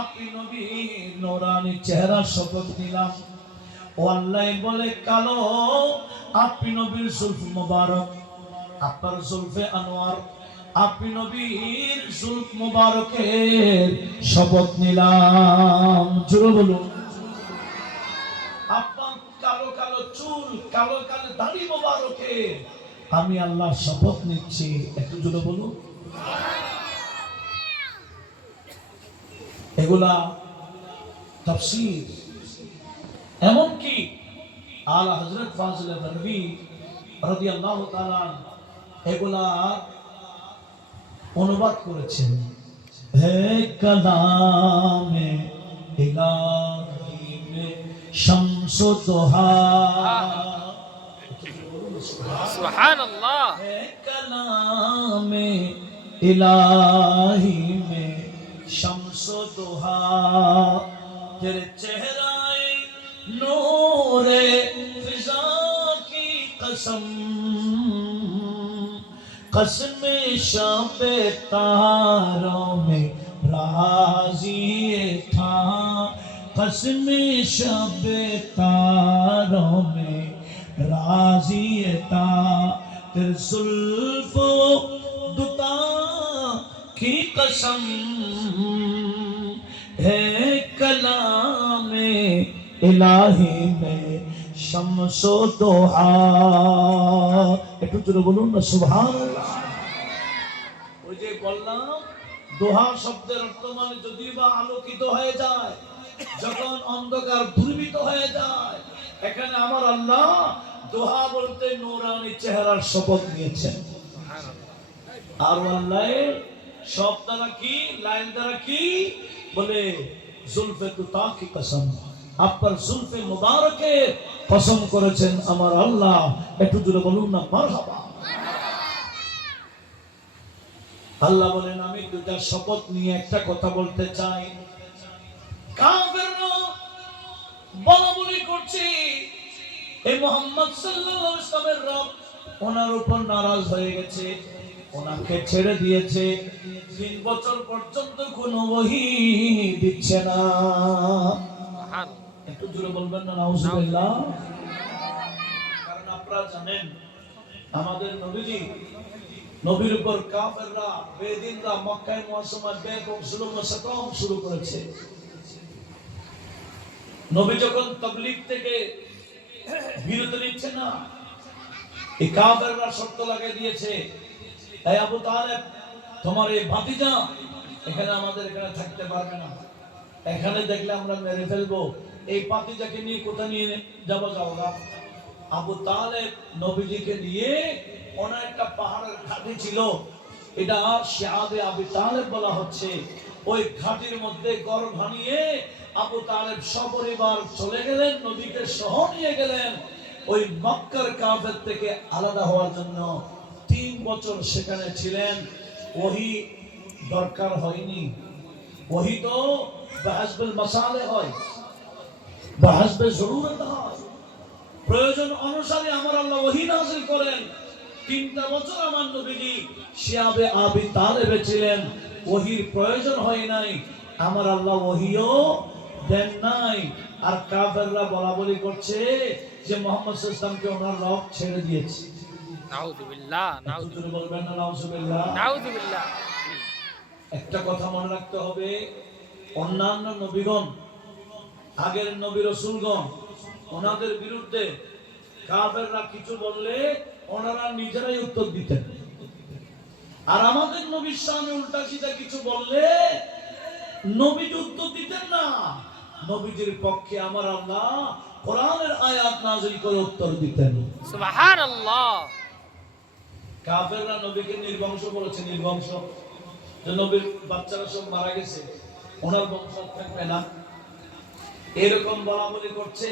আপনি নবীর নূরানি চেহারা শপথ নিলাম। ও আল্লাহ বলে কালো, আপনি নবীর জুলফ মুবারক, আপনার জুলফে আনোয়ার, আপনি নবীর জুলফ মুবারকের শপথ নিলাম। জোরে বলুন। আপনার কালো কালো চুল, কালো কালো দাড়ি মুবারকের আমি আল্লাহ শপথ নিচ্ছি। একটু জোরে বলুন। এগুলা তাফসীর। এমনকি আলা হযরত ফাজিল নবী রাদিয়াল্লাহু তাআলা এগুলা অনুবাদ করেছেন। হে কালামে ইলাহি মে শামস দোহা, সুবহানাল্লাহ। হে কালামে ইলাহি মে শামস দোহা, तेरे चेहराए नूरे फिजा की कसम, कसम शबे तारों में राजी था, कसम शबे तारों में राजी था, तेरे जुल्फो दुता की कसम, है कलामे इलाही में शम्सो दोहा। একটু জোরে বলুন না সুবহানাল্লাহ। ওই যে বললাম দোহা শব্দের অর্থ মানে যদি বা আলোকিত হয়ে যায়, যখন অন্ধকার দূরীভূত হয়ে যায়, এখানে আমার আল্লাহ দোহা বলতে নূরানি চেহারার শপথ নিয়েছেন। আর আল্লাহ সব দ্বারা কি, লাইন দ্বারা কি বলে, জুলফে তুতা কি কসম, আপনার জুলফে মুবারকে কসম করেছেন আমার আল্লাহ। একটু জোরে বলুন না মারহাবা। আল্লাহ বলেন আমি দুটা শপথ নিয়ে একটা কথা বলতে চাই। কাফেররা বলা বলি করছে এই মুহাম্মদ সাল্লাল্লাহু আলাইহি ওয়াসাল্লামের রব ওনার উপর নারাজ হয়ে গেছে, ওনাকে ছেড়ে দিয়েছে, 3 বছর পর্যন্ত কোনো ওহী দিচ্ছে না। একটু জোরে বলবেন না নাউজুবিল্লাহ। কারণ আপনারা জানেন আমাদের নবীজি, নবীর উপর কাফেররা বেদিনরা মক্কায় মুআজ্জামায় বেকুব জুলুম ও সাতম শুরু করেছে। নবী যখন তাবলীগ থেকে বিরত নিচ্ছে না, এই কাফেররা শর্ত লাগিয়ে দিয়েছে, এই আবু তালেব তোমার এই ভাতিজা এখানে আমাদের এখানে থাকতে পারবে না, এখানে দেখলে আমরা মেরে ফেলবো, এই ভাতিজাকে নিয়ে কোথা নিয়ে যাবো, যাও না। আবু তালেব নবীজিকে নিয়ে ওনার একটা পাহাড়ের ঘাটি ছিল, এটা শিয়াবে আবু তালেব বলা হচ্ছে। ওই ঘাটির মধ্যে ঘর বানিয়ে আবু তালেব সপরিবার চলে গেলেন, নবীকে সহ নিয়ে গেলেন ওই মক্কার কাফের থেকে আলাদা হওয়ার জন্য। 3 বছর সেখানে ছিলেন। ওহী দরকার হয়নি, ওহী তো বাহসবুল মাসালে হয়, বাহসবে জরুরত হয়, প্রয়োজন অনুসারে আমার আল্লাহ ওহী নাযিল করেন। 3টা বছর আমার নবীজি শিয়াবে আবি তালেবে ছিলেন, ওহীর প্রয়োজন হয় নাই, আমার আল্লাহ ওহীও দেন নাই। আর কাফেররা বলা বলি করছে যে মুহাম্মদ সাল্লাল্লাহু আলাইহি ওয়াসাল্লামকে ওনার রব ছেড়ে দিয়েছে। নাউযুবিল্লাহ, নাউযুবিল্লাহ বলবেন না নাউযুবিল্লাহ। নাউযুবিল্লাহ। একটা কথা মনে রাখতে হবে, অন্যান্য নবীগণ, আগের নবী রাসূলগণ, ওনাদের বিরুদ্ধে কাফেররা কিছু বললে ওনারা নিজেরাই উত্তর দিতেন। আর আমাদের নবীর সামনে উল্টা সিধা কিছু বললে নবীজি উত্তর দিতেন না, নবীজির পক্ষে আমার আল্লাহ কোরআনের আয়াত নাযিল করে উত্তর দিতেন। সুবহানাল্লাহ। কাফেররা নবীকে নির্বংশ বলেছে, নির্বংশ, যে নবীর বাচ্চারা সব মারা গেছে, ওনার বংশ থাকবে না, এরকম বলা বলি করছে।